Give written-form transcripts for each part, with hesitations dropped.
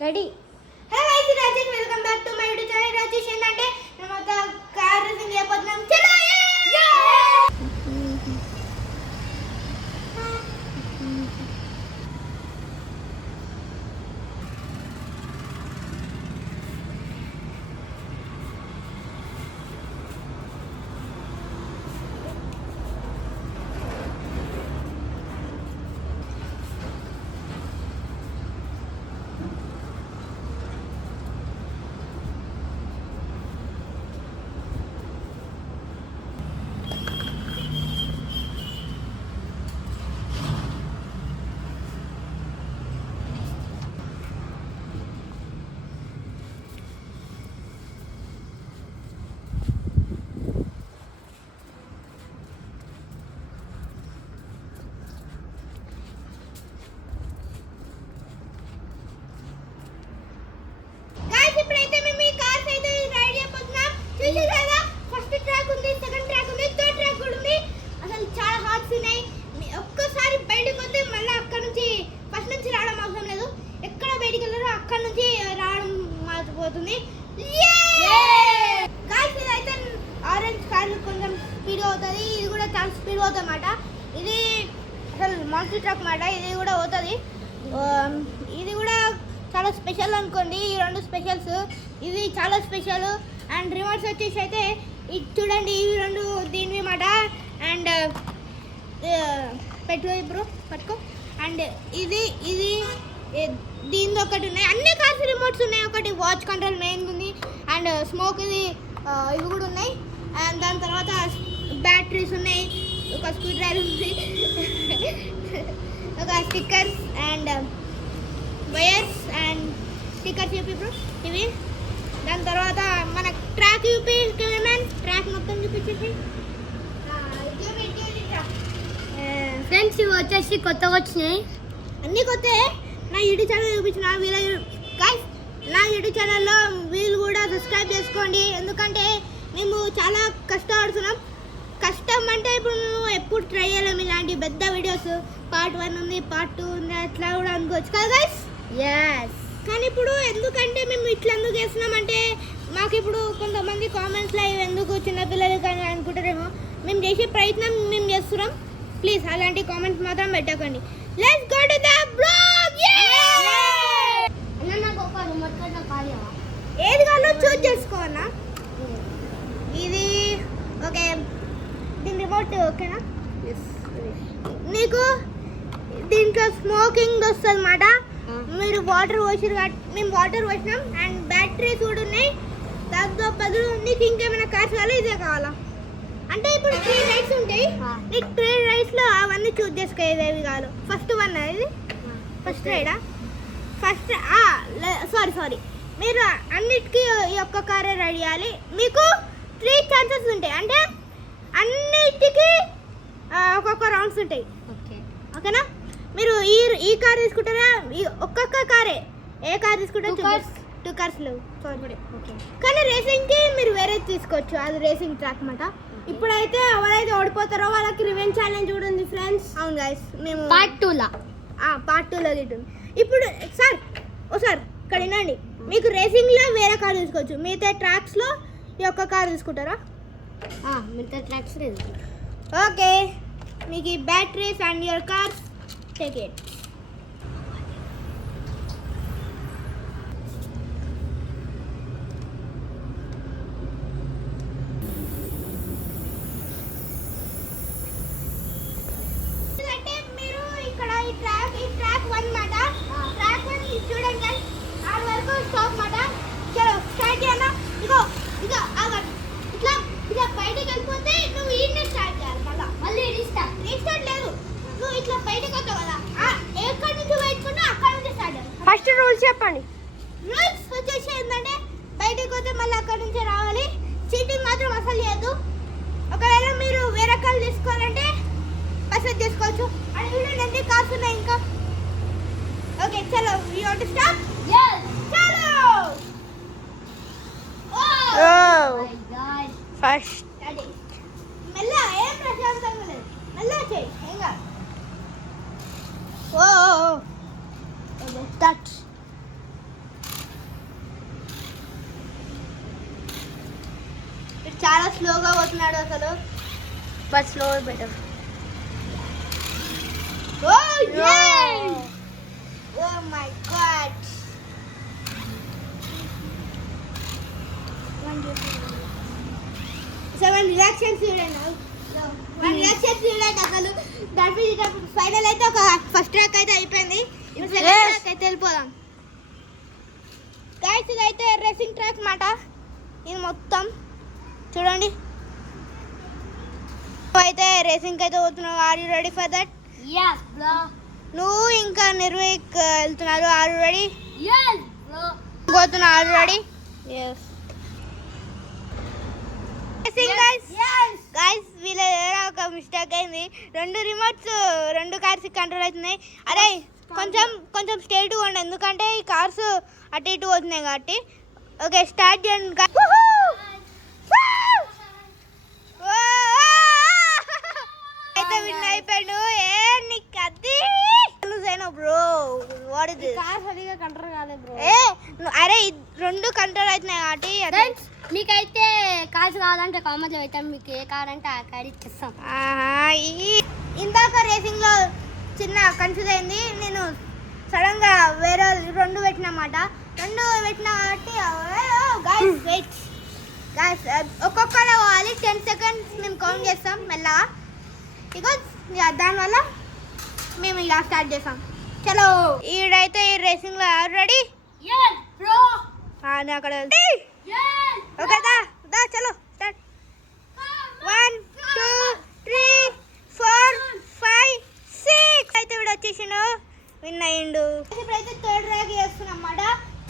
Ready. Hello guys, Rajesh welcome back to my YouTube channel. Rajesh ఏంటంటే మేము ఒక కార్ రేసింగ్ చేయబోతున్నాం. చలో ఇప్పుడైతే మేము ఈ కార్స్ అయితే రైడ్ చేయబోతున్నాం. చూసారు కదా, ఫస్ట్ ట్రాక్ ఉంది, సెకండ్ ట్రాక్ ఉంది, థర్డ్ ట్రాక్ కూడా ఉంది. అసలు చాలా హార్ట్స్ ఉన్నాయి. ఒక్కసారి బయటకు వస్తే మళ్ళీ అక్కడ నుంచి ఫస్ట్ నుంచి రావడం అవసరం లేదు. ఎక్కడ బయటికి వెళ్ళారో అక్కడ నుంచి రావడం మారిపోతుంది. గాయ్స్, ఇదైతే ఆరెంజ్ కార్ కొంచెం స్పీడ్ అవుతుంది, ఇది కూడా చాలా స్పీడ్ అవుతుంది అన్నమాట. ఇది అసలు మాన్సీ ట్రక్ అన్నమాట. ఇది కూడా అవుతుంది. ఇది కూడా చాలా స్పెషల్ అనుకోండి. ఈ రెండు స్పెషల్స్, ఇది చాలా స్పెషల్. అండ్ రిమోట్స్ వచ్చేసి అయితే ఇది చూడండి, ఇవి రెండు దీనివి మాట. అండ్ పెట్టు ఇప్పుడు పట్టుకో. అండ్ ఇది ఇది దీనిది ఒకటి ఉన్నాయి. అన్ని కార్స్ రిమోట్స్ ఉన్నాయి. ఒకటి వాచ్ కంట్రోల్ మెయిన్ ఉంది. అండ్ స్మోక్ ఇది ఇవి కూడా ఉన్నాయి. అండ్ దాని తర్వాత బ్యాటరీస్ ఉన్నాయి, ఒక స్క్రూ డ్రైవర్ ఉంది, ఒక stickers and wires and stickers చూపి ఇప్పుడు ఇవి. దాని తర్వాత మన ట్రాక్ చూపి కెమెరామెన్, ట్రాక్ మొత్తం చూపించేసి. ఫ్రెండ్స్, ఇవి వచ్చేసి కొత్తగా వచ్చినాయి, అన్నీ కొత్త. నా యూట్యూబ్ ఛానల్ చూపించిన వీళ్ళ గైస్, నా యూట్యూబ్ ఛానల్లో వీళ్ళు కూడా సబ్స్క్రైబ్ చేసుకోండి. ఎందుకంటే మేము చాలా కష్టపడుతున్నాం. కష్టం అంటే ఇప్పుడు మేము ఎప్పుడు ట్రై చేయలేము ఇలాంటి పెద్ద వీడియోస్. పార్ట్ 1 ఉంది, పార్ట్ 2 ఉంది, అట్లా కూడా అనుకోవచ్చు కదా గైస్. ఎస్. కానీ ఇప్పుడు ఎందుకంటే మేము ఇట్లా ఎందుకు చేస్తున్నామంటే, మాకు ఇప్పుడు కొంతమంది కామెంట్స్లో ఇవి ఎందుకు చిన్నపిల్లలు కానీ అనుకుంటారేమో. మేము చేసే ప్రయత్నం మేము చేస్తున్నాం. ప్లీజ్ అలాంటి కామెంట్స్ మాత్రం పెట్టకండి. Let's go to the blog. నాకు ఒక రిమోట్ కంట్రోల్ కావాలి. ఏది కావాలో చూస్ చేసుకోవాలా. ఇది ఓకే, దీని రిమోట్ ఓకేనా? నీకు దీంట్లో స్మోకింగ్ వస్తుంది అన్నమాట. మీరు వాటర్ పోసారు కాబట్టి మేము వాటర్ పోసినాం. అండ్ బ్యాటరీస్ కూడా ఉన్నాయి. దాంతో బదులు నీకు ఇంకేమైనా కార్స్ కావాలా, ఇదే కావాలా అంటే ఇప్పుడు 3 రైడ్స్ ఉంటాయి. నీకు 3 రైడ్స్లో అవన్నీ చూస్ చేసుకో ఏదేవి కావాలో. ఫస్ట్ వన్ ఇది ఫస్ట్ రైడా? ఫస్ట్ సారీ మీరు అన్నిటికీ ఈ ఒక్క కారే రైడ్ చేయాలి. మీకు 3 ఛాన్సెస్ ఉంటాయి. అంటే అన్నిటికీ ఒక్కొక్క రౌండ్స్ ఉంటాయి. ఓకేనా? మీరు ఈ కార్ తీసుకుంటారా? ఒక్కొక్క కారే. ఏ కార్ తీసుకుంటారో 2 కార్స్ లేవు సారీ. కానీ రేసింగ్కి మీరు వేరే తీసుకోవచ్చు. అది రేసింగ్ ట్రాక్ అన్నమాట. ఇప్పుడైతే ఎవరైతే ఓడిపోతారో వాళ్ళకి రివెంజ్ ఛాలెంజ్ కూడా ఉంది ఫ్రెండ్స్. అవును గైస్, మేము పార్ట్ 2లో ఉంటుంది. ఇప్పుడు సార్ ఇక్కడ వినండి. మీకు రేసింగ్లో వేరే కార్ తీసుకోవచ్చు. మిగతా ట్రాక్స్లో ఈ ఒక్క కార్ తీసుకుంటారా? మిగతా ట్రాక్స్ లేదు. ఓకే, మీకు ఈ batteries and your cars take it. Track 1 మాట. ట్రాక్ 1 చూడండి గైస్, ఆడ వరకు స్టాప్ మాట. చలో స్టార్ట్ చేయనా? ఇగో ఇట్లా బయటకు వెళ్ళిపోతే నువ్వు ఈయన స్టార్ట్ చేయాలి. మళ్ళీ రీస్టార్ట్ లేదు. నువ్వు ఇట్లా బయటకు వస్తావు కదా, ఎక్కడి నుంచి పెట్టుకుంటా అక్కడ నుంచి స్టార్ట్ చేయాలి. ఫస్ట్ రూల్స్ చెప్పండి. రూల్స్ వచ్చేసి ఏంటంటే, బయటకు వస్తే మళ్ళీ అక్కడ నుంచే రావాలి. చీటింగ్ మాత్రం అసలు చేయదు. ఒకవేళ మీరు వేరే కాల్ తీసుకోవాలంటే మెసేజ్ చేసుకోవచ్చు. అండ్ చూడండి ఎన్ని కార్స్ ఉన్నాయి ఇంకా. ఓకే చలో, you want to start? yes చలో. ఫస్ట్ మెల్ల, ఏం ప్రశాంతంగా లేదు. మెల్ల చేయి, ఏం కాదు. ఓ టచ్ స్లోగా పోతున్నాడు అసలు. But slow better. Oh my god. Seven reactions చూడండి. అసలు ఫైనల్ అయితే ఒక ఫస్ట్ ట్రాక్ అయితే అయిపోయింది. ఇప్పుడు సెకండ్ ట్రాక్ అయితే వెళ్ళిపోదాం. గైస్ ఇదైతే రేసింగ్ ట్రాక్ మాట. ఇది మొత్తం చూడండి. అయితే రేసింగ్ అయితే పోతున్నావు. Are you ready for that? yes bro. నువ్వు ఇంకా నిర్వేక్ వెళ్తున్నారు. Are you ready? yes bro. పోతున్నా. Are you ready? yes. Guys వీళ్ళ దగ్గర ఒక మిస్టేక్ అయింది. రెండు రిమోట్స్ రెండు కార్స్ కంట్రోల్ అవుతున్నాయి. అరే కొంచెం స్టేట్ పోండి, ఎందుకంటే ఈ కార్స్ అటు ఇటు పోతున్నాయి కాబట్టి. ఓకే స్టార్ట్ చేయండి. అయితే విన్ అయిపోయాడు. ఏ నీకు అది bro. What is this? Car సరిగా కంట్రోల్ కాలేదు బ్రో. అరే రెండు కంట్రోల్ అవుతున్నాయి కాబట్టి. ఫ్రెండ్స్ మీకైతే కార్స్ కావాలంటే కామెంట్లో పెట్టాం. మీకు ఏ కార్ అంటే ఆ కార్ ఇచ్చేస్తాం. ఇందాక రేసింగ్ లో చిన్న కన్ఫ్యూజ్ అయింది. నేను సడన్ గా వేరే రెండు పెట్టినమాట. రెండు పెట్టినా కాబట్టి గైస్ వెయిట్ గైస్ ఒక్కొక్కరు పోవాలి. 10 seconds మేము కౌంట్ చేస్తాం మెల్లగా. బికాజ్ దానివల్ల మేము ఇలా స్టార్ట్ చేస్తాం. చలో ఈడైతే ఈ రేసింగ్ లో రెడీ? yes bro. అక్కడ ఓకే దా చలో స్టార్ట్. 1 2 3 4 5 6 అయితే వీడు వచ్చేసిండు. విన్ అయ్యిండు. ఇప్పుడైతే థర్డ్ ర్యాక్ చేస్తున్నాం అన్నమాట.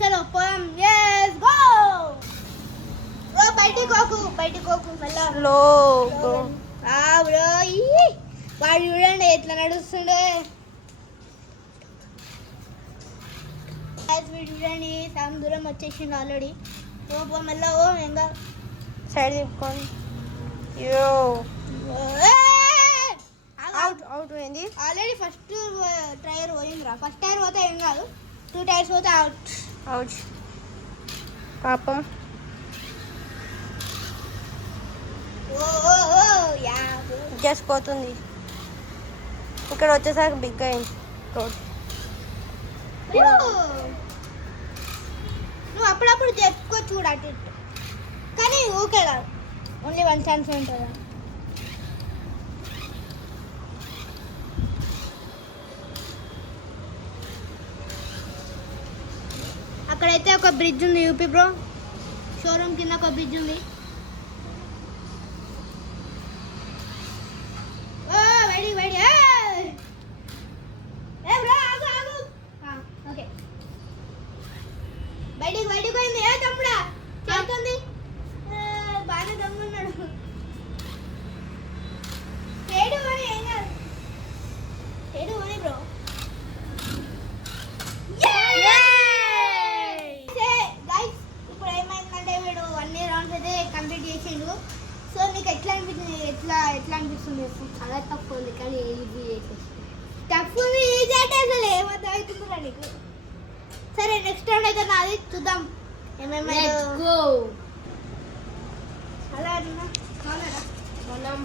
చలో పోదాం. yes go. ఓ బయటికి కోకు మళ్ళా లో బ్రో. వాడు చూడండి ఎట్లా నడుస్తుండే. వీడు చూడండి సగం దూరం వచ్చేసిండు ఆల్రెడీ. ఓ మళ్ళా ఇంకా సైడ్ తిప్పుకొని అవుట్ పోయింది. ఆల్రెడీ ఫస్ట్ టైర్ పోయిందిరా. ఫస్ట్ టైర్ పోతే ఏం కాదు, 2 టైర్స్ పోతే అవుట్. పాపం జస్ట్ పోతుంది. ఇక్కడ వచ్చేసరికి బిగ్ అయింది రోడ్. నువ్వు అప్పుడప్పుడు చెప్పుకోవచ్చు కూడా అటు ఇటు, కానీ ఓకే కాదు. ఓన్లీ 1 ఛాన్స్ ఉంటుంది. అక్కడైతే ఒక బ్రిడ్జ్ ఉంది యూపీ బ్రో. షోరూమ్ కింద ఒక బ్రిడ్జ్ ఉంది. వేడి ఓకే బయటికి పోయింది. తమ్ముడా చేస్తుంది. బాగానే దమ్మున్నాడు. ఏడు అని ఏం కాదు. ఏడు అని బ్రో. ఇప్పుడు ఏమైందంటే వీడు 1 rounds అయితే కంప్లీట్ చేసిండు. సో నీకు ఎట్లా అనిపించింది? ఎట్లా అనిపిస్తుంది? చాలా తక్కువ ఉంది కానీ ఈజీ చేసేసి. టఫ్ ఈజీ అంటే అసలు ఏమర్థం అవుతుందిరా నీకు? సరే నెక్స్ట్ రౌండ్ అయితే నాది చూద్దాం ఏమేమైందో. అలా మనం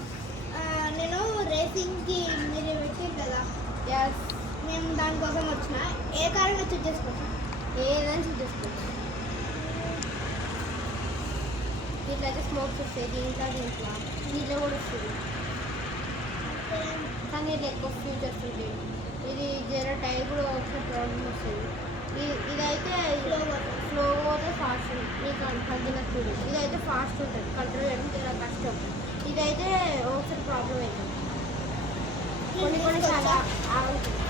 నేను రేసింగ్కి మీరు పెట్టింది కదా. మేము దానికోసం వచ్చిన. ఏ కారణం చూస్ చేసుకోవచ్చు? ఏదైనా చూస్ చేసుకోవచ్చు. దీంట్లో అయితే స్మోక్స్ వస్తాయి. దీంట్లో కూడా వస్తుంది కానీ ఇది ఎక్కువ ఫ్యూచర్స్ ఉంటాయి. ఇది జర టైర్ కూడా ఒకసారి ప్రాబ్లమ్ వస్తుంది. ఇదైతే స్లో పోతే ఫాస్ట్ ఉంటుంది. నీకు తగ్గిన స్పీడ్. ఇదైతే ఫాస్ట్ ఉంటుంది, కంట్రోల్ చేయడం చాలా కష్టం. ఇదైతే ఒకసారి ప్రాబ్లం అవుతుంది. కొన్ని చాలా ఆగుతుంది.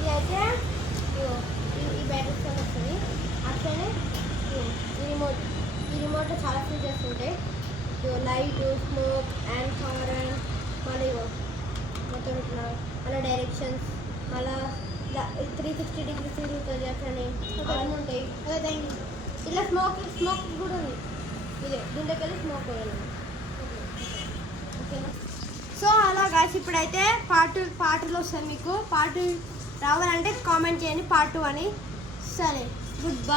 ఇదైతే ఈ బ్యాటరీస్ వస్తుంది. అట్లనే ఈ రిమోట్లో చాలా ఫీచర్స్ ఉంటాయి. లైట్, స్మోక్, అండ్ హారన్, మళ్ళీ మొత్తం ఇట్లా మళ్ళీ డైరెక్షన్స్, మళ్ళీ 360 degrees తిరుగుతుంది. అట్లనే అవన్నీ ఉంటాయి. ఇలా స్మోక్ కూడా ఉంది. ఇదే దీంట్లోకి వెళ్ళి స్మోక్ వేయాలి. ఓకేనా? సో అలా కాసి ఇప్పుడైతే పార్ట్ 2 వస్తుంది. మీకు పార్ట్ 2 రావాలంటే కామెంట్ చేయండి పార్ట్ 2 అని. సరే గుడ్ బై.